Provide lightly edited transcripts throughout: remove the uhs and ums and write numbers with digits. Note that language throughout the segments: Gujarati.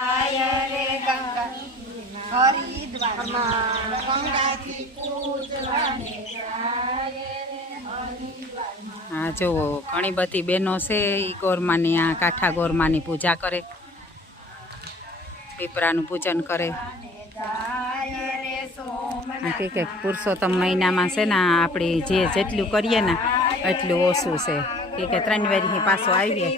હા જુઓ ઘણી બધી બહેનો છે એ ગોરમાની આ કાંઠા ગોરમાની પૂજા કરે, પીપરાનું પૂજન કરે. કે પુરુષોત્તમ મહિનામાં છે ને આપણે જેટલું કરીએ ને એટલું ઓછું છે કે 3 વારી પાછો આવીએ.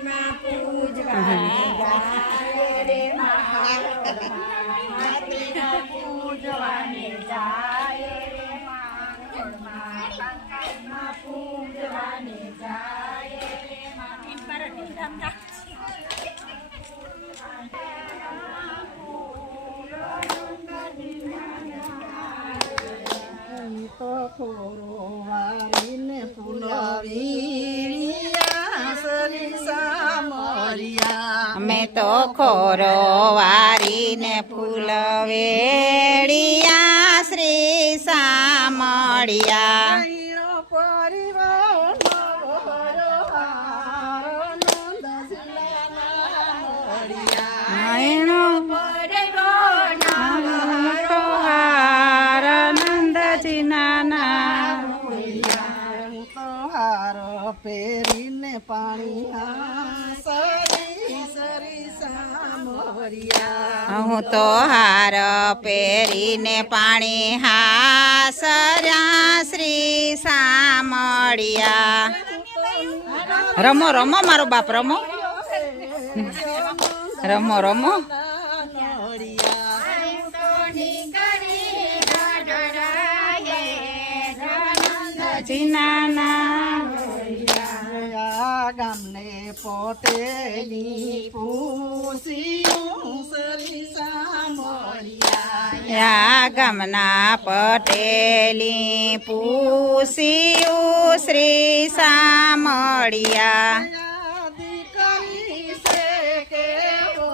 અમે તો ખોરો વારીને ફૂલ વેડિયા શ્રી સામળિયા. પેરીને પાણી હું તો હાર પહેરીને પાણી હાસર્યા શ્રી સામળિયા. રમો રમો મારો બાપ રમો રમો રમો. ગામને પોતેની પૂછ્યું શ્રી સામળિયા. ગામના પટેલી પૂછ્યું શ્રી સામળિયા. દીકરી છે કેવો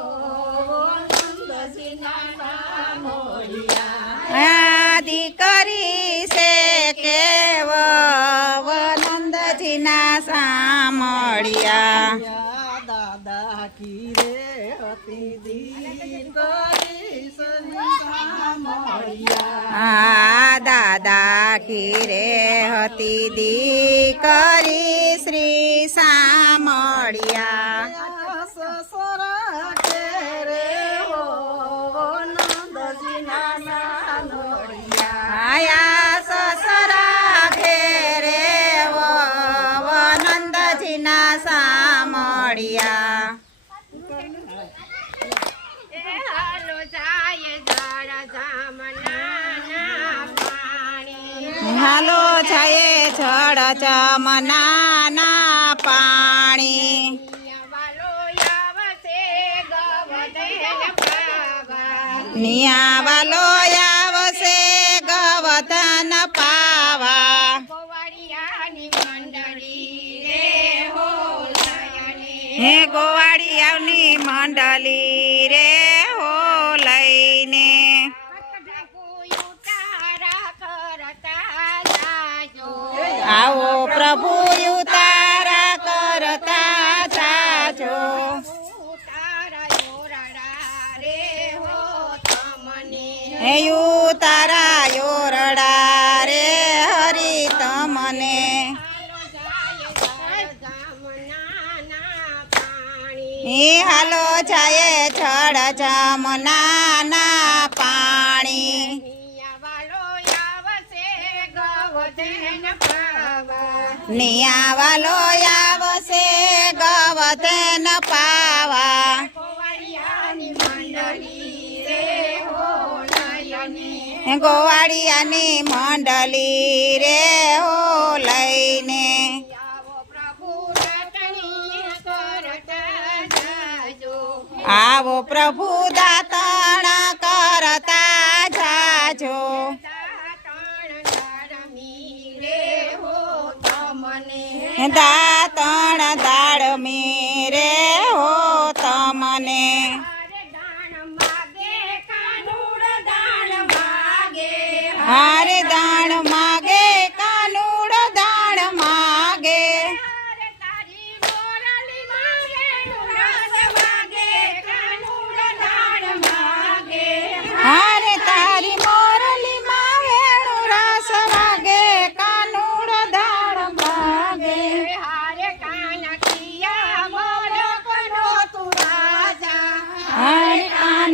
દીકરી છે કેવો નંદજીના સામળિયા. દાદા કીરે હતી દીકરી શ્રી સામળિયા. દાદા કીરે હતી દીકરી શ્રી સામળિયા. સસરા કેરે હો નંદજીના આયા સસરા ઘેરે નંદજીના સામળિયા. હાલો જાય જળ જમનાના પાણી. નિયાવાલો આવશે ગવધન પાવા. હે ગોવાળિયાની મંડળી રે હો લઈને. આવો પ્રભુ ઉતારા કરતા જાજો. હે તારા યોરડા રે હરી તમને. હાલો જાય જળ જમનાના પાણી. નિયાવાલો આવશે ગવધન પાવા. ગોવાળિયાની મંડળી રે હો લઈને. આવો પ્રભુ દાતણ કરતા જાજો. દાતણ દાળમી રે હો તમને. હારે દાણ માગે કાનુડ દાણ માગે.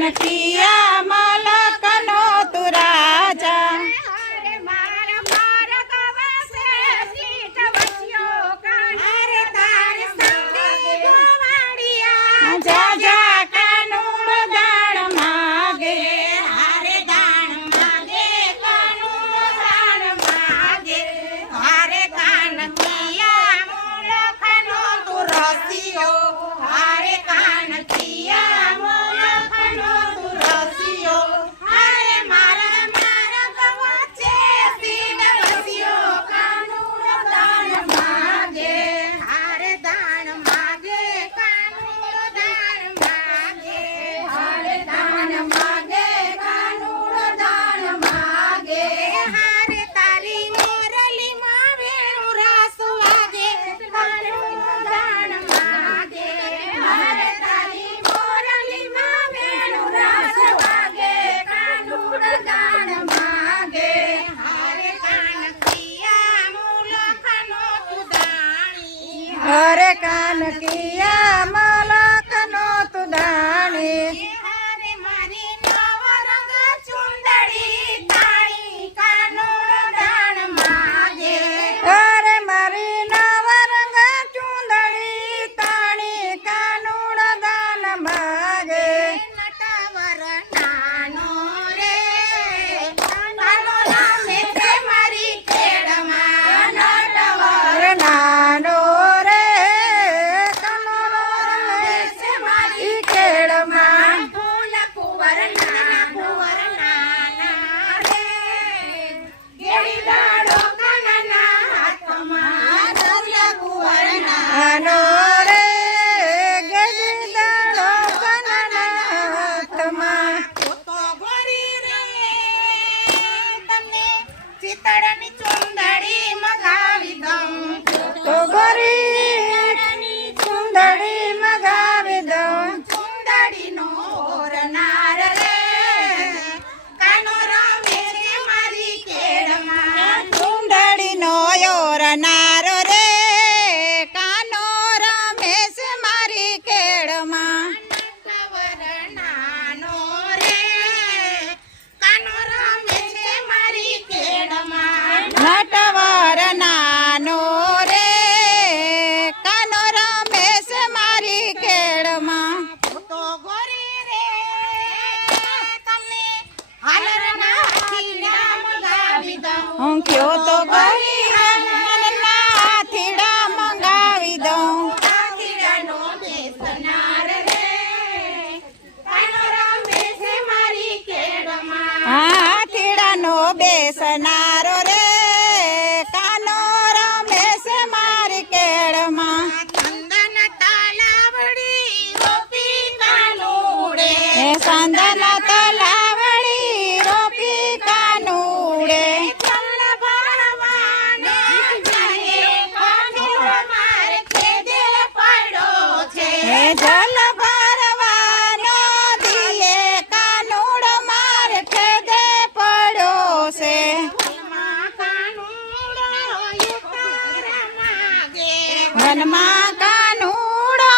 કાનકિયા મલકનો તું રાજા હરે મારા મારા કવસે સીટ વસ્યો કાન હરે તાર સંગી ગવાડિયા જા જા કાનુડ દાણ માગે હારે દાણ માગે કાનુડ દાણ માગે હારે કાનકિયા મુલખનો તું રસિયો હારે કાનકિયા મુલખનો તું રસિયો હારે મારા મારા કવચે સીડ વસ્યો કાનુડ દાણ માગે હારે દાણ માગે કાનુડ દાણ માગે હારે દાણ માગે કાનુડ દાણ માગે હારે તારી મોરલીમાં વેણુ રાસ વાગે કાનુડ દાણ માગે હારે તારી મોરલીમાં વેણુ રાસ વાગે કાનુડ દાણ માગે હારે કાનકિયા મુલખનો તું દાણી હરે કાનકિયા મલકનો તું દાણી હારે મારી નવરંગ ચુંદડી તાણી કાનુડ દાણ માગે અરે મારી નવરંગ ચૂંદડી તાણી કાનુડ દાન માગે નટવર નાનો રે નાનો રામે છે મારી ખેડમાં નટવર નાનો રે કનોરો છે મારી ખેડમાં ફૂલ કુંવર નાના રે ગેડી દાડો કાનાના હાથમાં ફૂલ કુંવર આનો રે ગજી દાડો કનના હાથમાં તો ગોરી રે તમને ચિતડની ચુંદડી મગાવી દઉં તો ગોરી ચૂંદડી મગાવી દઉં ચુંદડીનો ઓરનાર રે કાનો રમે છે મારી કેળમાં ચૂંદડીનો યોરનારો રે કાનો રમેશ મારી કેળમાં નટવર નાનો રે કાનો રમે છે મારી કેળમાં નટવર નાનો રે કાનો રમેશ મારી કેળમાં તો ગોરી રે તમને હાલરના ખીલા મગાવી દઉં હું કયો તો ગરી હાથીડા મંગાવી દઉં હાથીડાનો બેસનાર રે કાનો રમે છે મારી કેળમાં હાથીડાનો બેસનારો રે કાનો રમેશ મારી કેળમાં ચંદન તાલાવડી રોપી કાનુડે એ સંદન તલાવડી રોપી કાનુડે ચલ ભરવાને જાય કાનુડો મારે ખેદે પડ્યો છે હે જલ ભરવાનો દિયે કાનુડ માર ખેદે પડ્યો છે માં કાનુડો યુતારા માગે વનમાં કાનુડો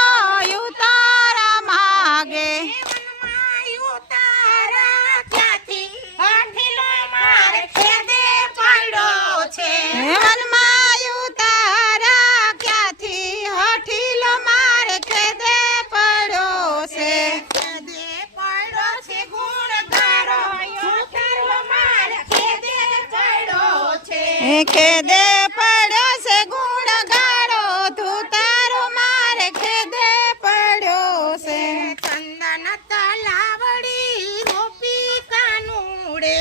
ઉતારા માગે વનમાં યુતારા ક્યાંથી હઠીલો મારે ખેદે પડ્યો છે હે વનમાં ઉતારા ક્યાંથી હઠીલો માર ખેદે પડ્યો છે ખેદે પડ્યો છે ગુણગારો યુતારો મારે ખેદે પડ્યો છે એ ખેદે પડ્યો છે ગુણ ગાળો તું તારો માર ખેદે પડ્યો છે ચંદન તલાવડી રોપી કાનુડે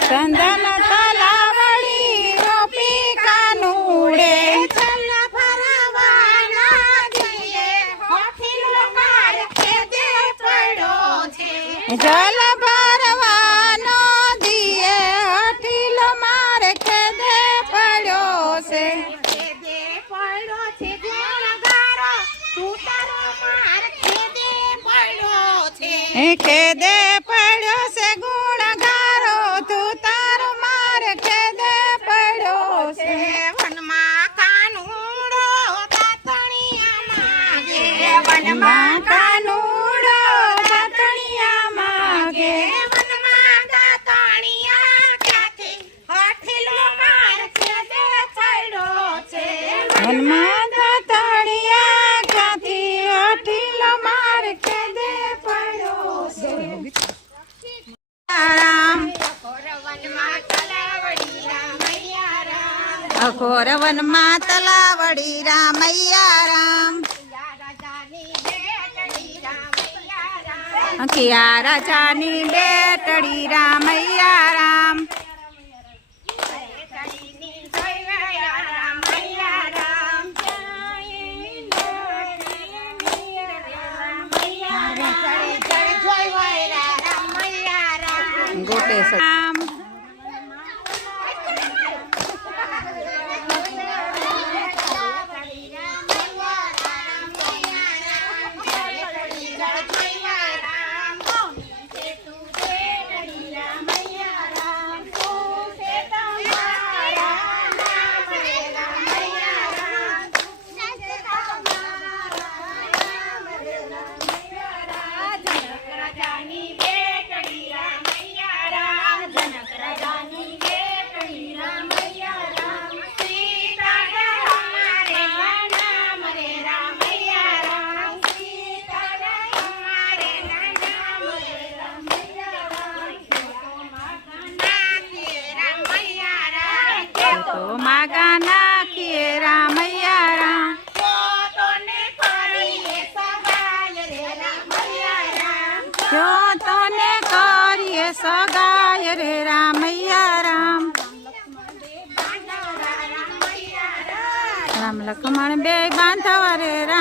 ચંદન તલાવડી રોપી કાનુડે ચલ ભરવાના જઈએ હોઠીલો મારે ખેદે પડ્યો છે જલ ભરવાનો દિયે હઠીલો માર ખેદે પડ્યો છે ખેદે પડ્યો છે ગુણગારો તું તારો માર ખેદે પડ્યો છે એ ખેદે પડ્યો છે ગુણ ગારો તું તારો માર ખેદે પડ્યો છે વનમાં કાનુડો દાતણિયા માગે વનમાં કાનુડો દાતણિયા અઘોર વનમાં તલાવડી રામૈયા રામ કિયા રાજાની બેટડી રામૈયા રામ ગોટેશ્વર રામ તો માગા નાખીએ રામૈયા રામ જો તને કરીએ સગાય રે રામૈયા રામ રામ લક્ષ્મણ બે બાંધવા રે રામ